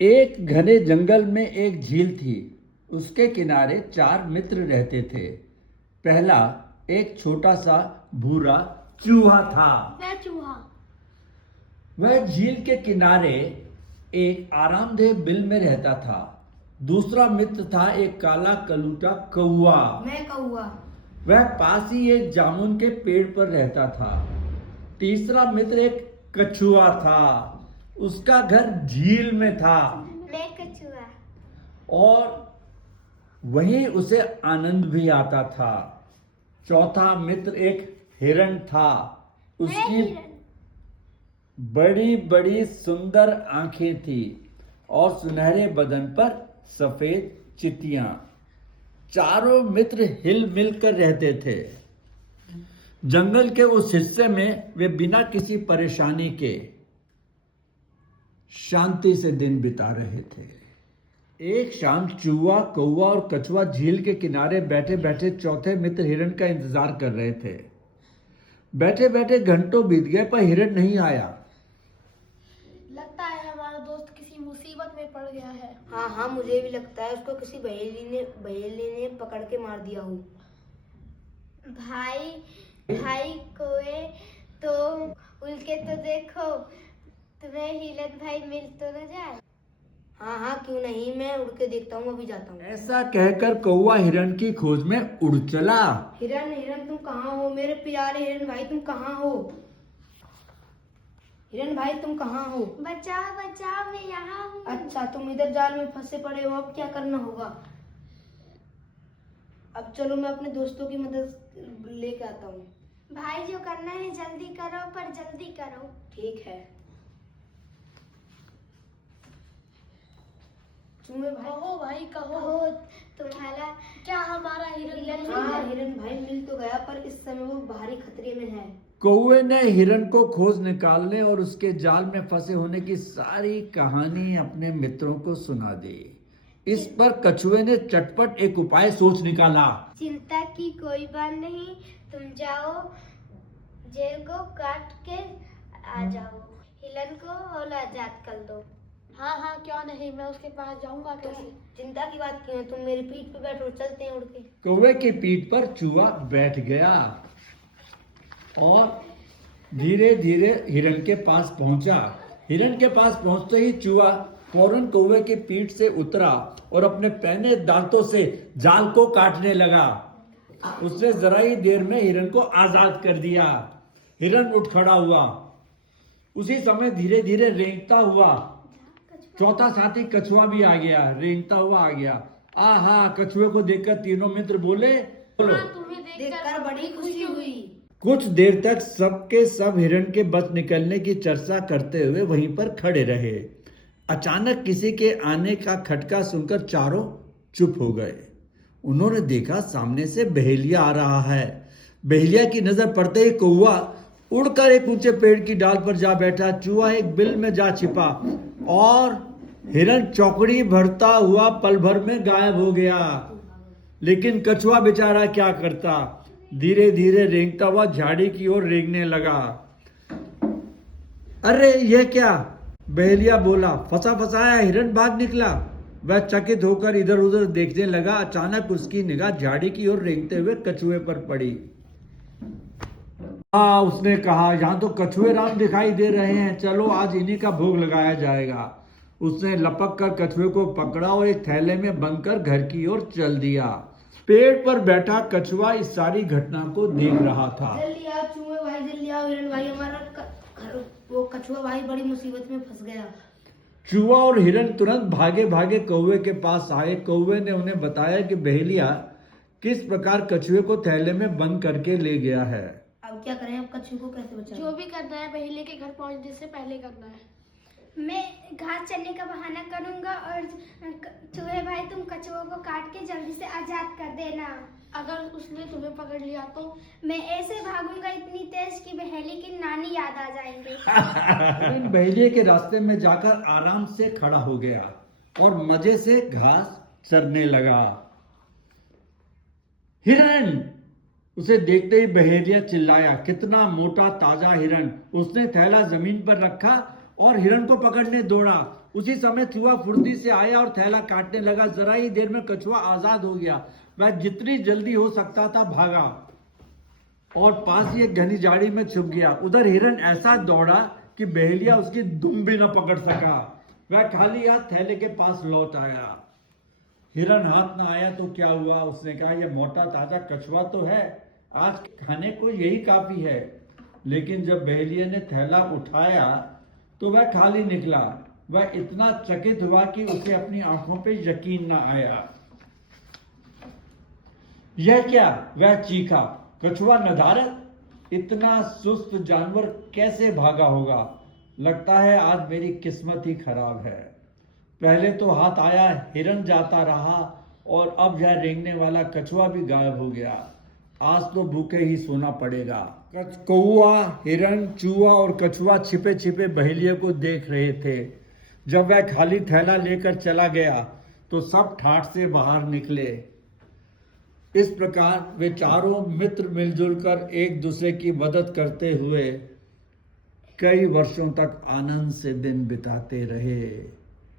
एक घने जंगल में एक झील थी। उसके किनारे चार मित्र रहते थे। पहला एक छोटा सा भूरा चूहा था। मैं चूहा। वह झील के किनारे एक आरामदेह बिल में रहता था। दूसरा मित्र था एक काला कलूटा कौवा। मैं कौवा। वह पास ही एक जामुन के पेड़ पर रहता था। तीसरा मित्र एक कछुआ था। उसका घर झील में था मैं कछुआ। और वहीं उसे आनंद भी आता था। चौथा मित्र एक हिरण था। मैं उसकी हिरण। बड़ी बड़ी सुंदर आंखें थी और सुनहरे बदन पर सफेद चितियां। चारों मित्र हिल मिल कर रहते थे। जंगल के उस हिस्से में वे बिना किसी परेशानी के शांति से दिन बिता रहे थे। एक शाम चूहा, कौवा और कछुआ झील के किनारे बैठे बैठे चौथे मित्र हिरण का इंतजार कर रहे थे। बैठे बैठे घंटों बीत गए पर हिरण नहीं आया। लगता है हमारा दोस्त किसी मुसीबत में पड़ गया है। हाँ, मुझे भी लगता है उसको किसी बहेली ने पकड़ के मार दिया हो। भाई कोए तो उड़ के तो देखो, तुम्हें हिरण भाई मिल तो न जाए। हाँ, क्यों नहीं, मैं उड़ के देखता हूँ, अभी जाता हूँ। ऐसा कहकर कौवा हिरण की खोज में उड़ चला। हिरण तुम कहाँ हो? मेरे प्यारे हिरण भाई तुम कहाँ हो? हिरण भाई तुम कहाँ हो? बचाओ बचाओ, मैं यहाँ हूँ। अच्छा, तुम इधर जाल में फंसे पड़े हो, अब क्या करना होगा? अब चलो मैं अपने दोस्तों की मदद लेके आता हूँ। भाई जो करना है जल्दी करो, पर जल्दी करो। ठीक है। चूहे भाई। कहो भाई कहो, तुम्हारा क्या हमारा हिरण हाँ, हिरण भाई मिल तो गया, पर इस समय वो भारी खतरे में है। कौवे ने हिरण को खोज निकालने और उसके जाल में फंसे होने की सारी कहानी अपने मित्रों को सुना दी। इस पर कछुए ने चटपट एक उपाय सोच निकाला। चिंता की कोई बात नहीं, तुम जाओ जेल को काट के आ जाओ, हिरण को और आजाद कर दो। हाँ, क्यों नहीं, मैं उसके पास जाऊंगा। कैसे? चिंता की बात क्यों है, तुम मेरी पीठ पे बैठो, चलते हैं उड़ के। कौवे की पीठ पर चूहा बैठ गया और धीरे धीरे हिरण के पास पहुंचा। हिरण के पास पहुंचते ही चूहा फौरन कौवे की पीठ से उतरा और अपने पहने दांतों से जाल को काटने लगा। उसने जरा ही देर में हिरण को आजाद कर दिया। हिरण उठ खड़ा हुआ। उसी समय धीरे धीरे रेंगता हुआ चौथा साथी कछुआ भी आ गया। रेंगता हुआ आ गया। आहा, कछुए को देखकर तीनों मित्र बोले, बोलो। तुम्हें देखकर बड़ी खुशी हुई। कुछ देर तक सबके सब हिरण के बच निकलने की चर्चा करते हुए वहीं पर खड़े रहे। अचानक किसी के आने का खटका सुनकर चारों चुप हो गए। उन्होंने देखा सामने से बहेलिया आ रहा है। बहेलिया की नजर पड़ते ही कौवा उड़कर एक ऊंचे पेड़ की डाल पर जा बैठा। चूहा एक बिल में जा छिपा और हिरण चौकड़ी भरता हुआ पल भर में गायब हो गया। लेकिन कछुआ बेचारा क्या करता, धीरे धीरे रेंगता हुआ झाड़ी की ओर रेंगने लगा। अरे यह क्या, बहेलिया बोला। फंसा फंसाया हिरण भाग निकला। वह चकित होकर इधर उधर देखने लगा। अचानक उसकी निगाह झाड़ी की ओर रेंगते हुए कछुए पर पड़ी। हाँ, उसने कहा, यहाँ तो कछुए राम दिखाई दे रहे हैं, चलो आज इन्हीं का भोग लगाया जाएगा। उसने लपक कर कछुए को पकड़ा और एक थैले में बंद कर घर की ओर चल दिया। पेड़ पर बैठा कछुआ इस सारी घटना को देख रहा था। जल्दी आओ चूहे भाई, जल्दी आओ, हिरण भाई हमारा वो कछुआ भाई बड़ी मुसीबत में फंस गया। चूहा और हिरण तुरंत भागे भागे कौवे के पास आए। कौवे ने उन्हें बताया कि बहेलिया किस प्रकार कछुए को थैले में बंद करके ले गया है। अब क्या करें, अब कछुए को कैसे बचाएं? जो भी करना है पहले के घर पहुंचने से पहले करना है। मैं घास चलने का बहाना करूंगा और चूहे भाई तुम कछुओं को काट के जल्दी से आजाद कर देना। अगर उसने तुम्हें पकड़ लिया तो? मैं ऐसे भागूंगा इतनी तेज कि बहेली की नानी याद आ जाएंगे। बहेलिया के रास्ते में जाकर आराम से खड़ा हो गया और मजे से घास चरने लगा। हिरण! उसे देखते ही बहेलिया चिल्लाया, कितना मोटा ताजा हिरण। उसने थैला जमीन पर रखा और हिरण को पकड़ने दौड़ा। उसी समय चूहा फुर्ती से आया और थैला काटने लगा। जरा ही देर में कछुआ आजाद हो गया। वह जितनी जल्दी हो सकता था भागा और पास ही एक घनी झाड़ी में छुप गया। उधर हिरन ऐसा दौड़ा कि बहेलिया उसकी दुम भी न पकड़ सका। वह खाली हाथ थैले के पास लौट आया। हिरन हाथ न आया तो क्या हुआ, उसने कहा यह मोटा ताजा कछुआ तो है, आज खाने को यही काफी है। लेकिन जब बहेलिया ने थैला उठाया तो वह खाली निकला। वह इतना चकित हुआ कि उसे अपनी आंखों पे यकीन न आया। यह क्या, वह चीखा। कछुआ नदारद, इतना सुस्त जानवर कैसे भागा होगा? लगता है आज मेरी किस्मत ही खराब है। पहले तो हाथ आया हिरन जाता रहा और अब यह रेंगने वाला कछुआ भी गायब हो गया। आज तो भूखे ही सोना पड़ेगा। कौआ, हिरन, चूहा और कछुआ छिपे छिपे बहेलिया को देख रहे थे। जब वह खाली थैला लेकर चला गया तो सब ठाठ से बाहर निकले। इस प्रकार वे चारों मित्र मिलजुल कर एक दूसरे की मदद करते हुए कई वर्षों तक आनंद से दिन बिताते रहे।